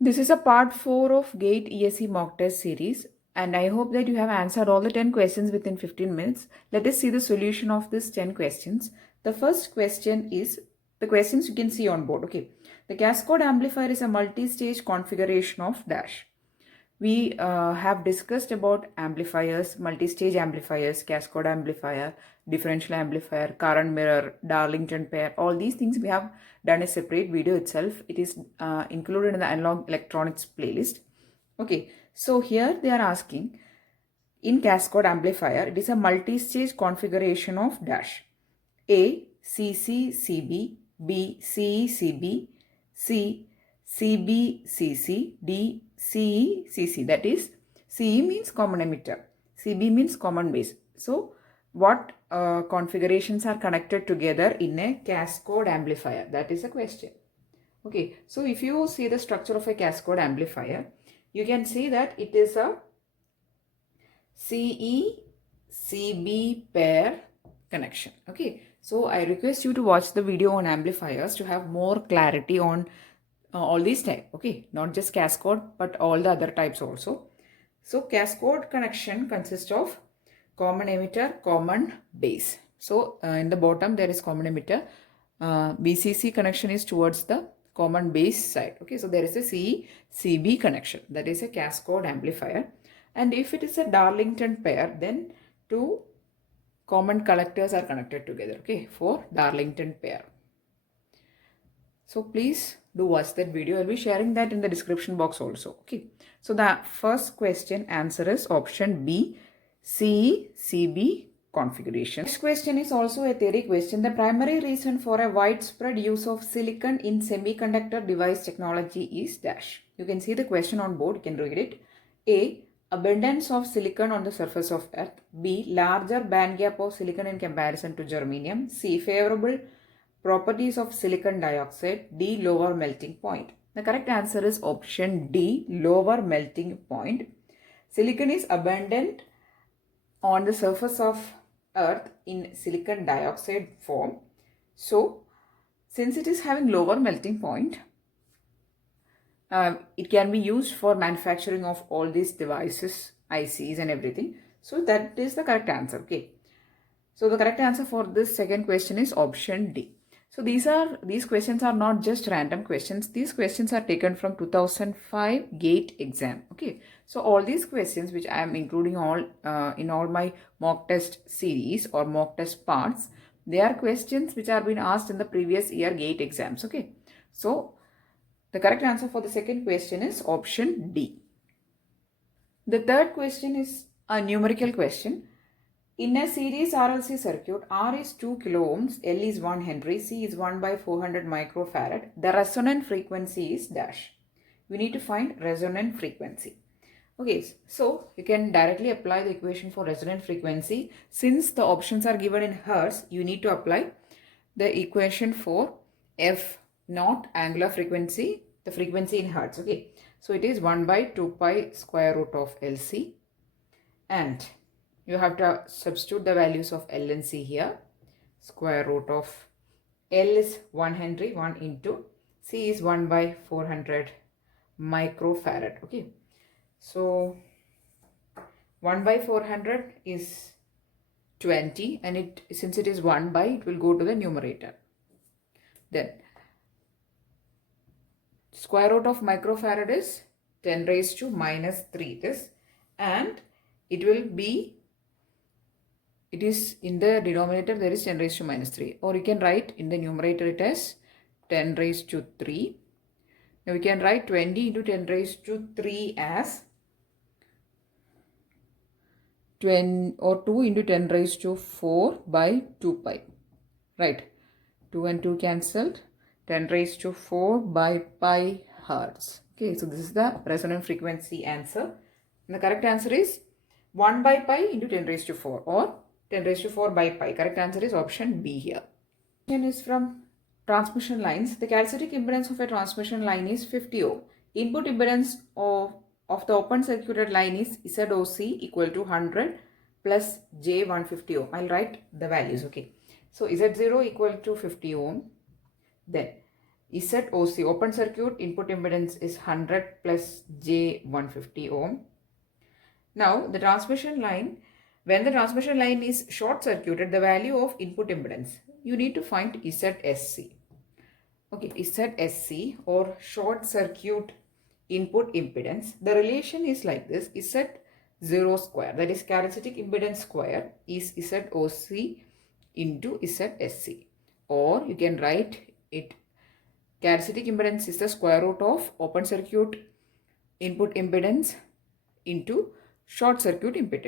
This is a part 4 of GATE ESE mock test series, and I hope that you have answered all the 10 questions within 15 minutes. Let us see the solution of these 10 questions. The first question is the questions you can see on board. Okay, the cascode amplifier is a multi-stage configuration of dash. We have discussed about amplifiers, multi-stage amplifiers, cascode amplifier, differential amplifier, current mirror, Darlington pair. All these things we have done a separate video itself. It is included in the analog electronics playlist. Okay, so here they are asking, in cascode amplifier, it is a multi-stage configuration of dash. A, CC, CB, B, CE, CB, C, CB, CC, D, CE, CC. That is, CE means common emitter, CB means common base. So, what configurations are connected together in a cascode amplifier? That is a question. Okay, so if you see the structure of a cascode amplifier, you can see that it is a CE, CB pair connection. Okay, so I request you to watch the video on amplifiers to have more clarity on all these types. Okay, not just cascode but all the other types also. So cascode connection consists of common emitter, common base. So in the bottom there is common emitter. BCC connection is towards the common base side. Okay, so there is a CE-CB connection. That is a cascode amplifier. And if it is a Darlington pair, then two common collectors are connected together. Okay, for Darlington pair. So please do watch that video. I'll be sharing that in the description box also. Okay. So the first question answer is option B, CE-CB configuration. Next question is also a theory question. The primary reason for a widespread use of silicon in semiconductor device technology is dash. You can see the question on board. You can read it. A, abundance of silicon on the surface of earth. B, larger band gap of silicon in comparison to germanium. C, favorable properties of silicon dioxide. D, lower melting point. The correct answer is option D, lower melting point. Silicon is abundant on the surface of earth in silicon dioxide form. So, since it is having lower melting point, it can be used for manufacturing of all these devices, ICs and everything. So, that is the correct answer. Okay. So, the correct answer for this second question is option D. So these questions are not just random questions. These questions are taken from 2005 GATE exam. Okay. So all these questions which I am including all in all my mock test series or mock test parts, they are questions which are being asked in the previous year GATE exams. Okay. So the correct answer for the second question is option D. The third question is a numerical question. In a series RLC circuit, R is 2 kilo ohms, L is 1 Henry, C is 1 by 400 microfarad. The resonant frequency is dash. We need to find resonant frequency. Okay, so you can directly apply the equation for resonant frequency. Since the options are given in hertz, you need to apply the equation for F naught angular frequency, the frequency in hertz. Okay, so it is 1 by 2 pi square root of LC, and you have to substitute the values of L and C here. Square root of L is 1 Henry, 1 into C is 1 by 400 microfarad. Okay. So 1 by 400 is 20, and since it is 1 by, it will go to the numerator. Then square root of microfarad is 10 raised to minus 3 it is, and it will be, it is in the denominator there is 10 raised to minus 3, or you can write in the numerator it as 10 raised to 3. Now we can write 20 into 10 raised to 3 as 20, or 2 into 10 raised to 4 by 2 pi. Right, 2 and 2 cancelled, 10 raised to 4 by pi hertz. Okay, so this is the resonant frequency answer. And the correct answer is 1 by pi into 10 raised to 4, or 10 raised to 4 by pi. Correct answer is option B here. Question is from transmission lines. The calcitic impedance of a transmission line is 50 ohm. Input impedance of the open circuited line is ZOC equal to 100 plus J150 ohm. I'll write the values. Okay. So Z0 equal to 50 ohm. Then ZOC, open circuit input impedance, is 100 plus J 150 ohm. Now the transmission line, when the transmission line is short circuited, the value of input impedance, you need to find ZSC. Okay, ZSC or short circuit input impedance, the relation is like this: Z0 square, that is characteristic impedance square, is ZOC into ZSC. Or you can write it, characteristic impedance is the square root of open circuit input impedance into short circuit input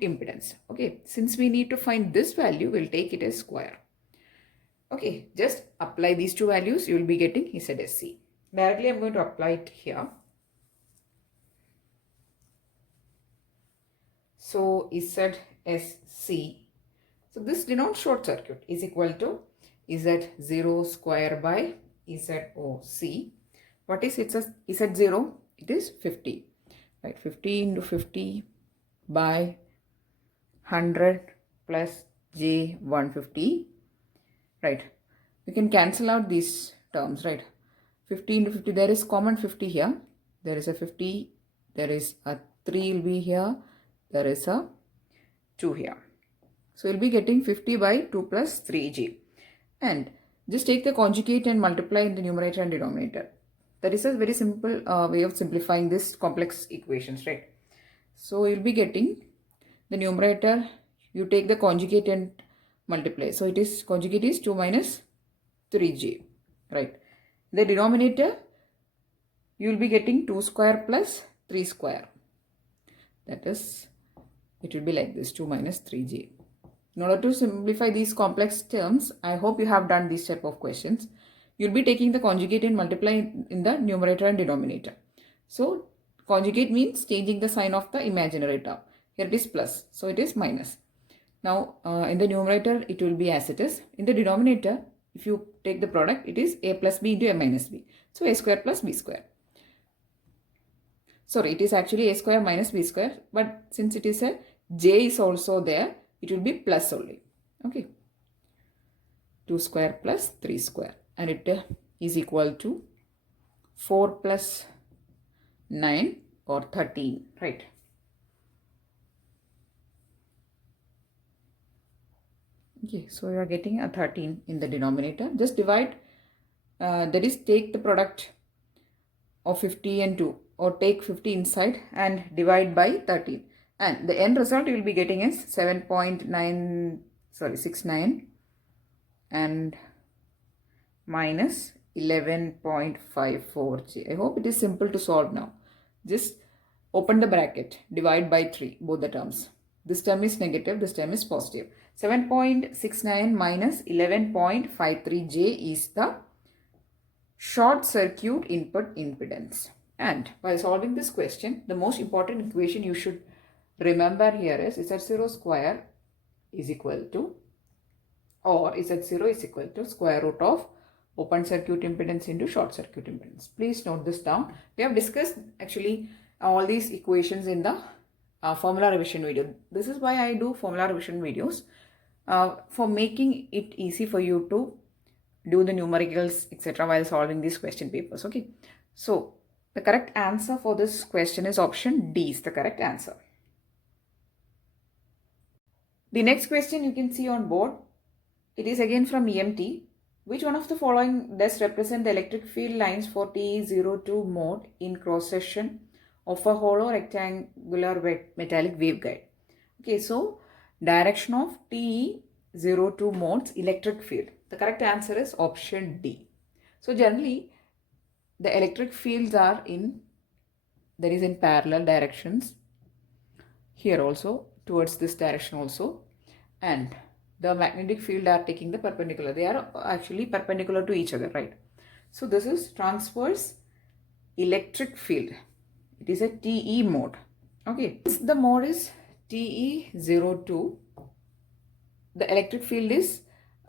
impedance. Okay, since we need to find this value, we'll take it as square. Okay, just apply these two values, you will be getting ZSC. Directly I'm going to apply it here. So ZSC, so this denotes short circuit, is equal to Z0 square by ZOC. What is Z0? It is 50. Right, 50 into 50 by 100 plus J 150. Right, we can cancel out these terms, right? 50 into 50, there is common 50 here. There is a 50, there is a 3 will be here, there is a 2 here. So we'll be getting 50 by 2 plus 3J. And just take the conjugate and multiply in the numerator and denominator. That is a very simple way of simplifying this complex equations, right? So you'll be getting the numerator, you take the conjugate and multiply. So it is, conjugate is 2 minus 3J, right? The denominator, you will be getting 2 square plus 3 square. That is, it will be like this, 2 minus 3J. In order to simplify these complex terms, I hope you have done this type of questions. You'll be taking the conjugate and multiply in the numerator and denominator. So conjugate means changing the sign of the imaginary term. Here it is plus, so it is minus. Now in the numerator it will be as it is. In the denominator, if you take the product, it is a plus b into a minus b. So a square plus b square. Sorry, it is actually a square minus b square, but since it is a j is also there, it will be plus only. Okay, 2 square plus 3 square, and it is equal to 4 plus 9 or 13, right? Okay, so you are getting a 13 in the denominator. Just divide, that is, take the product of 50 and 2, or take 50 inside and divide by 13. And the end result you will be getting is 7.69 and minus 11.54J. I hope it is simple to solve now. Just open the bracket, divide by 3, both the terms. This term is negative, this term is positive. 7.69 minus 11.53J is the short circuit input impedance. And while solving this question, the most important equation you should remember here is Z0 square is equal to, or Z0 is equal to square root of open circuit impedance into short circuit impedance. Please note this down. We have discussed actually all these equations in the formula revision video. This is why I do formula revision videos, for making it easy for you to do the numericals, etc. while solving these question papers. Okay, so the correct answer for this question is option D is the correct answer. The next question you can see on board, it is again from EMT. Which one of the following does represent the electric field lines for TE02 mode in cross section of a hollow rectangular metallic waveguide? Okay, so direction of TE02 mode's electric field. The correct answer is option D. So generally the electric fields are in parallel directions. Here also, towards this direction also, and the magnetic field are taking the perpendicular. They are actually perpendicular to each other, right? So this is transverse electric field. It is a TE mode. Okay, the mode is TE02. The electric field is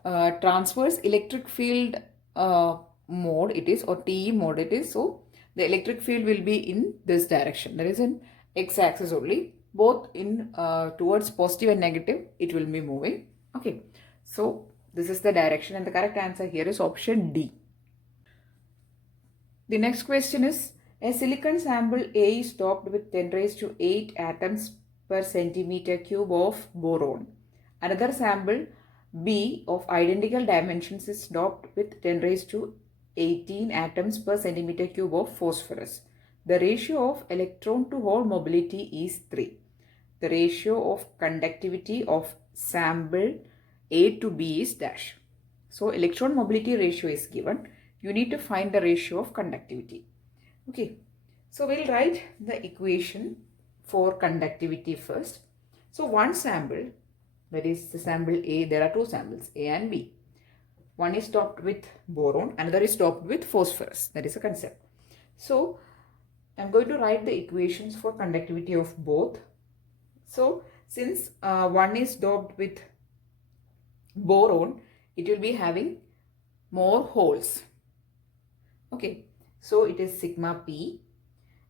transverse electric field mode it is, or TE mode it is. So the electric field will be in this direction. There is an x-axis only, both in towards positive and negative it will be moving. Okay, so this is the direction, and the correct answer here is option D. The next question is, a silicon sample A is doped with 10 raised to 8 atoms per centimeter cube of boron. Another sample B of identical dimensions is doped with 10 raised to 18 atoms per centimeter cube of phosphorus. The ratio of electron to hole mobility is 3. The ratio of conductivity of sample A to B is dash. So electron mobility ratio is given. You need to find the ratio of conductivity. Okay, so we'll write the equation for conductivity first. So one sample, that is the sample A, there are two samples, A and B. One is doped with boron, another is doped with phosphorus. That is a concept. So I'm going to write the equations for conductivity of both. So since one is doped with boron, it will be having more holes. Okay, so it is sigma P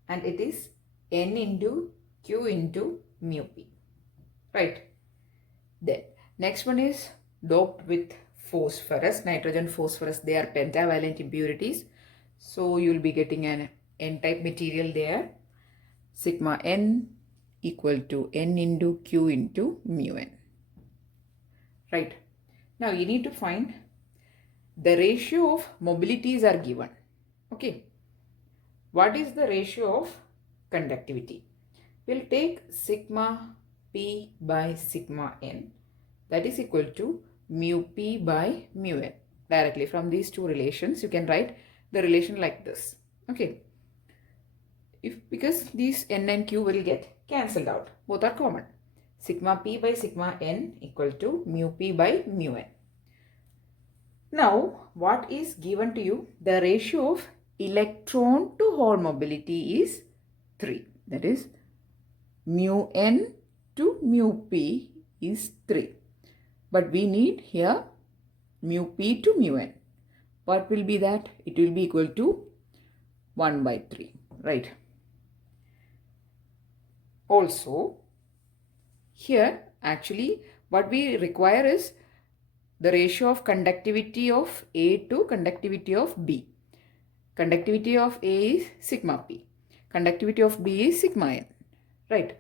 and it is N into Q into mu P. Right. Then next one is doped with phosphorus, nitrogen, phosphorus. They are pentavalent impurities. So you will be getting an N-type material there. Sigma N equal to N into Q into mu N. Right. Now you need to find the ratio of mobilities are given. Okay. What is the ratio of conductivity? We'll take sigma P by sigma N, that is equal to mu P by mu N. Directly from these two relations, you can write the relation like this. Okay. Because these N and Q will get cancelled out. Both are common. Sigma P by sigma N equal to mu P by mu N. Now, what is given to you? The ratio of electron to hole mobility is 3. That is, mu N to mu P is 3. But we need here mu P to mu N. What will be that? It will be equal to 1 by 3. Right. Also, here actually what we require is the ratio of conductivity of A to conductivity of B. Conductivity of A is sigma P. Conductivity of B is sigma N. Right.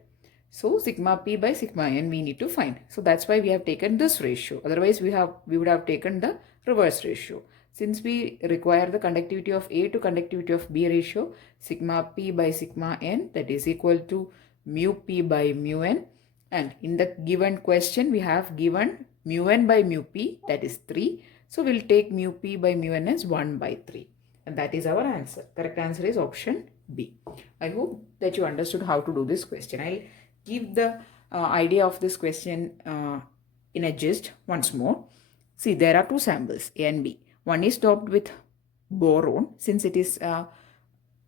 So sigma P by sigma N we need to find. So that's why we have taken this ratio. Otherwise we would have taken the reverse ratio. Since we require the conductivity of A to conductivity of B ratio, sigma P by sigma N, that is equal to mu P by mu N. And in the given question, we have given mu N by mu P, that is 3. So we'll take mu P by mu N as 1 by 3. And that is our answer. Correct answer is option B. I hope that you understood how to do this question. I'll give the idea of this question in a gist once more. See, there are two samples, A and B. One is doped with boron. Since it is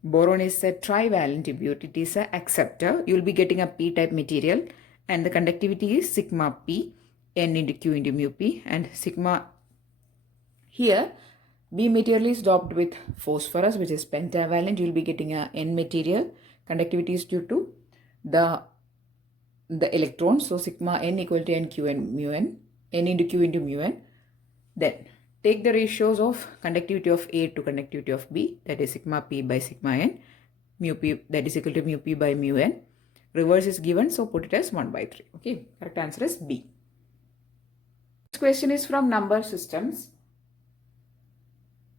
boron is a trivalent impurity, it is an acceptor. You will be getting a P-type material. And the conductivity is sigma P, N into Q into mu P, and sigma here B material is doped with phosphorus, which is pentavalent. You will be getting a N material. Conductivity is due to the electrons. So sigma N equal to N Q and mu N, N into Q into mu N. Then take the ratios of conductivity of A to conductivity of B, that is sigma P by sigma N, mu P, that is equal to mu P by mu N. Reverse is given, so put it as 1 by 3. Okay, correct answer is B. This question is from number systems.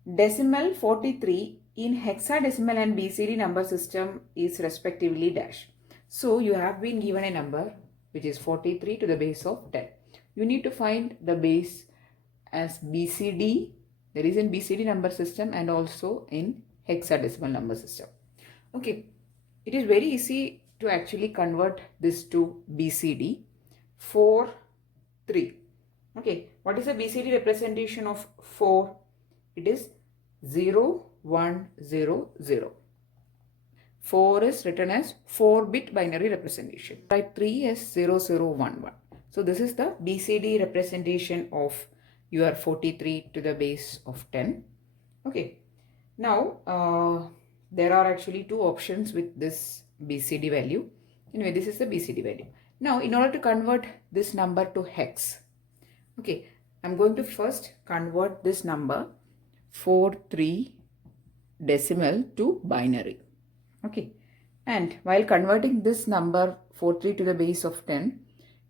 Decimal 43 in hexadecimal and BCD number system is respectively dash. So you have been given a number which is 43 to the base of 10. You need to find the base as BCD, there is in BCD number system and also in hexadecimal number system. Okay, it is very easy to actually convert this to BCD. 4, 3. Okay, what is the BCD representation of 4? It is 0, 1, 0, 0. 4 is written as 4-bit binary representation. Write 3 as 0, 0, 1, 1. So this is the BCD representation of your 43 to the base of 10. Okay. Now, there are actually two options with this BCD value. Anyway, this is the BCD value. Now, in order to convert this number to hex, okay, I'm going to first convert this number 4, 3 decimal to binary. Okay. And while converting this number 43 to the base of 10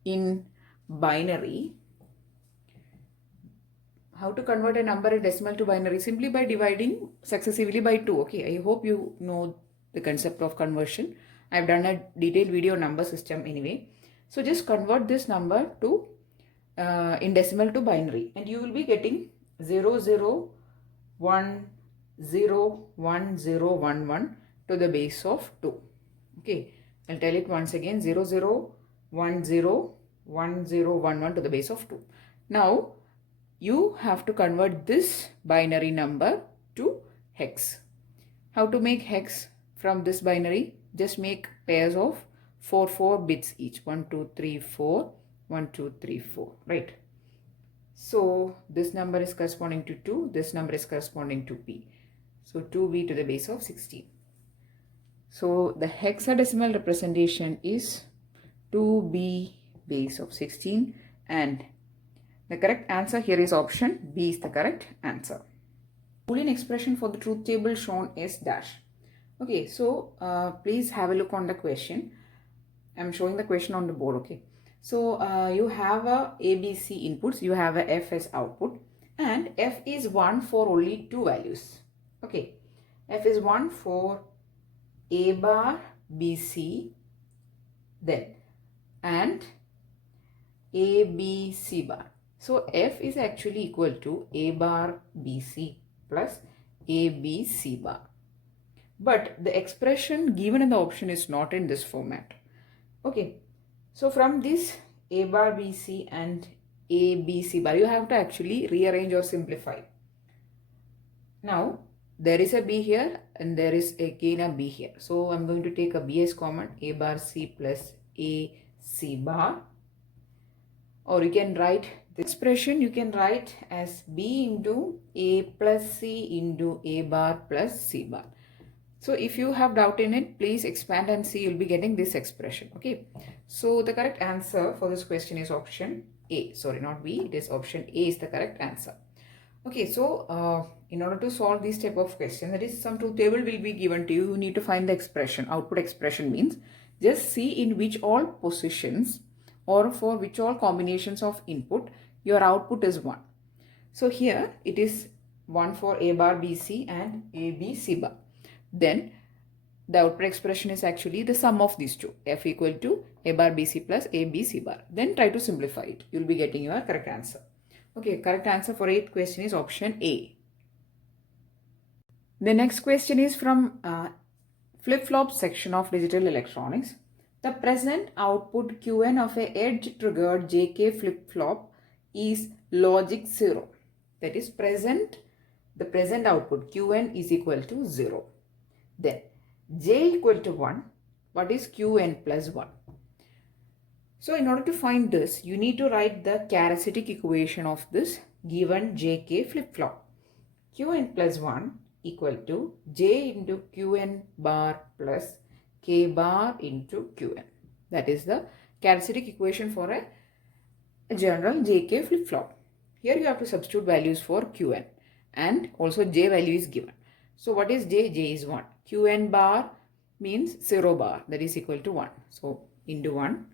in binary, how to convert a number in decimal to binary? Simply by dividing successively by 2. Okay, I hope you know the concept of conversion. I've done a detailed video number system anyway. So just convert this number to in decimal to binary, and you will be getting 00101011 to the base of 2. Okay, I'll tell it once again, 00101011 to the base of 2. Now you have to convert this binary number to hex. How to make hex from this binary? Just make pairs of 4 bits each. 1 2 3 4, 1 2 3 4, right? So this number is corresponding to 2, this number is corresponding to p. So 2b to the base of 16. So the hexadecimal representation is 2b base of 16, and the correct answer here is option B is the correct answer. Boolean expression for the truth table shown is dash. Okay, so please have a look on the question. I'm showing the question on the board. Okay, so you have a ABC inputs, you have a F as output, and F is 1 for only 2 values. Okay, F is 1 for A bar BC then and A B C bar. So F is actually equal to A bar BC plus A B C bar. But the expression given in the option is not in this format. Okay, so from this A bar BC and A B C bar, you have to actually rearrange or simplify. Now there is a B here and there is again a B here. So I'm going to take a B as common, A bar C plus A C bar. Or you can write the expression, you can write as B into A plus C into A bar plus C bar. So if you have doubt in it, please expand and see, you'll be getting this expression. Okay, so the correct answer for this question is option A. Sorry, not B, it is option A is the correct answer. Okay, so in order to solve this type of question, that is, some truth table will be given to you. You need to find the expression. Output expression means just see in which all positions or for which all combinations of input your output is 1. So here it is 1 for A bar BC and A B C bar. Then the output expression is actually the sum of these two, F equal to A bar BC plus A B C bar. Then try to simplify it. You will be getting your correct answer. Okay, correct answer for 8th question is option A. The next question is from flip-flop section of digital electronics. The present output Qn of a edge triggered JK flip-flop is logic 0. That is the present output Qn is equal to 0. Then J equal to 1. What is Qn plus 1? So in order to find this, you need to write the characteristic equation of this given JK flip-flop. Qn plus 1 equal to J into Qn bar plus K bar into Qn. That is the characteristic equation for a general JK flip-flop. Here you have to substitute values for Qn and also J value is given. So what is J? J is 1. Qn bar means 0 bar, that is equal to 1. So into 1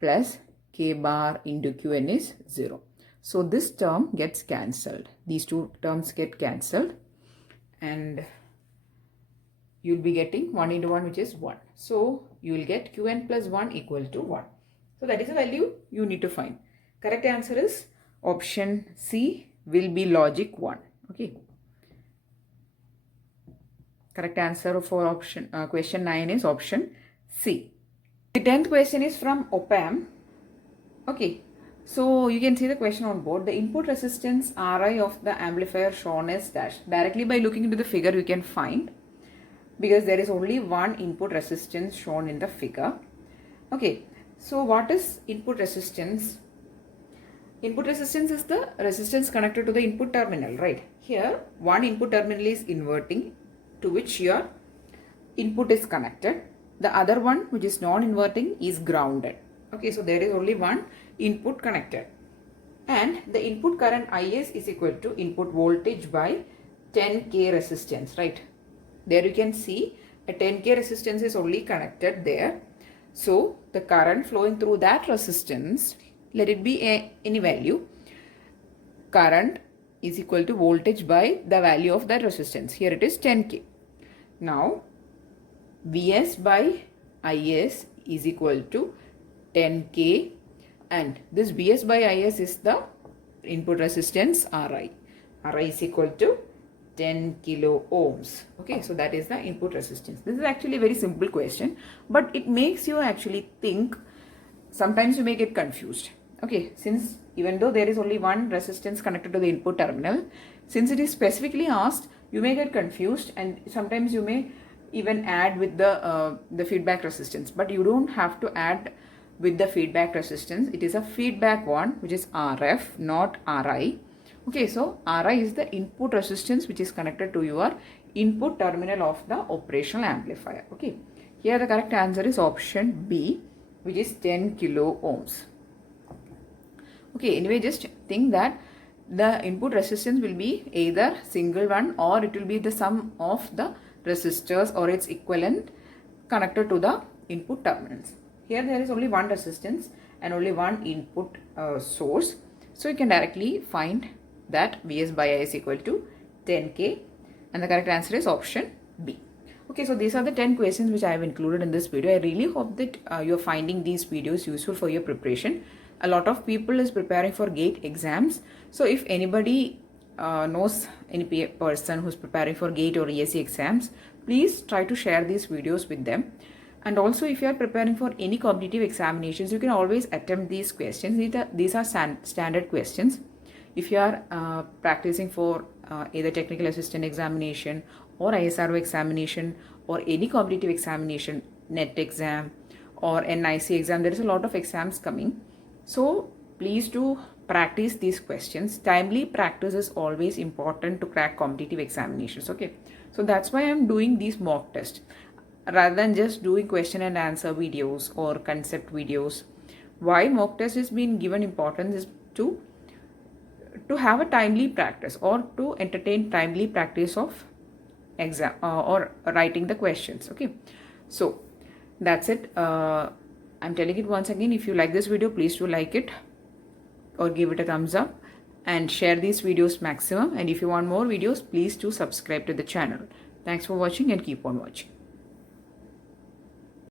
plus K bar into Qn is 0. So this term gets cancelled. These two terms get cancelled and you will be getting 1 into 1, which is 1. So you will get Qn plus 1 equal to 1. So that is the value you need to find. Correct answer is option C will be logic 1. Okay. Correct answer for option question 9 is option C. The 10th question is from OPAM. Okay. So you can see the question on board. The input resistance Ri of the amplifier shown as dash. Directly by looking into the figure you can find, because there is only one input resistance shown in the figure. Okay. So what is input resistance? Input resistance is the resistance connected to the input terminal, right? Here one input terminal is inverting, to which your input is connected. The other one, which is non-inverting, is grounded. Okay, so there is only one input connected. And the input current Is is equal to input voltage by 10K resistance, right? There you can see a 10K resistance is only connected there. So the current flowing through that resistance, let it be any value, current is equal to voltage by the value of that resistance. Here it is 10K. Now Vs by Is is equal to 10K, and this Vs by Is is the input resistance Ri. Ri is equal to 10 kilo ohms. Okay, so that is the input resistance. This is actually a very simple question, but it makes you actually think. Sometimes you may get confused. Okay, since even though there is only one resistance connected to the input terminal, since it is specifically asked, you may get confused, and sometimes you may even add with the feedback resistance, but you don't have to add with the feedback resistance. It is a feedback one, which is Rf, not Ri. Okay, so Ri is the input resistance which is connected to your input terminal of the operational amplifier. Okay, here the correct answer is option B, which is 10 kilo ohms. Okay, anyway, just think that the input resistance will be either single one, or it will be the sum of the resistors or its equivalent connected to the input terminals. Here there is only one resistance and only one input source. So you can directly find that Vs by I is equal to 10K, and the correct answer is option B. Okay, so these are the 10 questions which I have included in this video. I really hope that you are finding these videos useful for your preparation. A lot of people is preparing for GATE exams. So if anybody knows any person who's preparing for GATE or ESE exams, please try to share these videos with them. And also, if you are preparing for any competitive examinations, you can always attempt these questions. These are standard questions. If you are practicing for either technical assistant examination or ISRO examination or any competitive examination, NET exam or NIC exam, there is a lot of exams coming. So please do practice these questions. Timely practice is always important to crack competitive examinations. Okay, so that's why I'm doing these mock tests rather than just doing question and answer videos or concept videos. Why mock test is being given importance is to have a timely practice, or to entertain timely practice of exam or writing the questions. Okay, so that's it. I'm telling it once again, if you like this video, please do like it or give it a thumbs up and share these videos maximum. And if you want more videos, please do subscribe to the channel. Thanks for watching and keep on watching.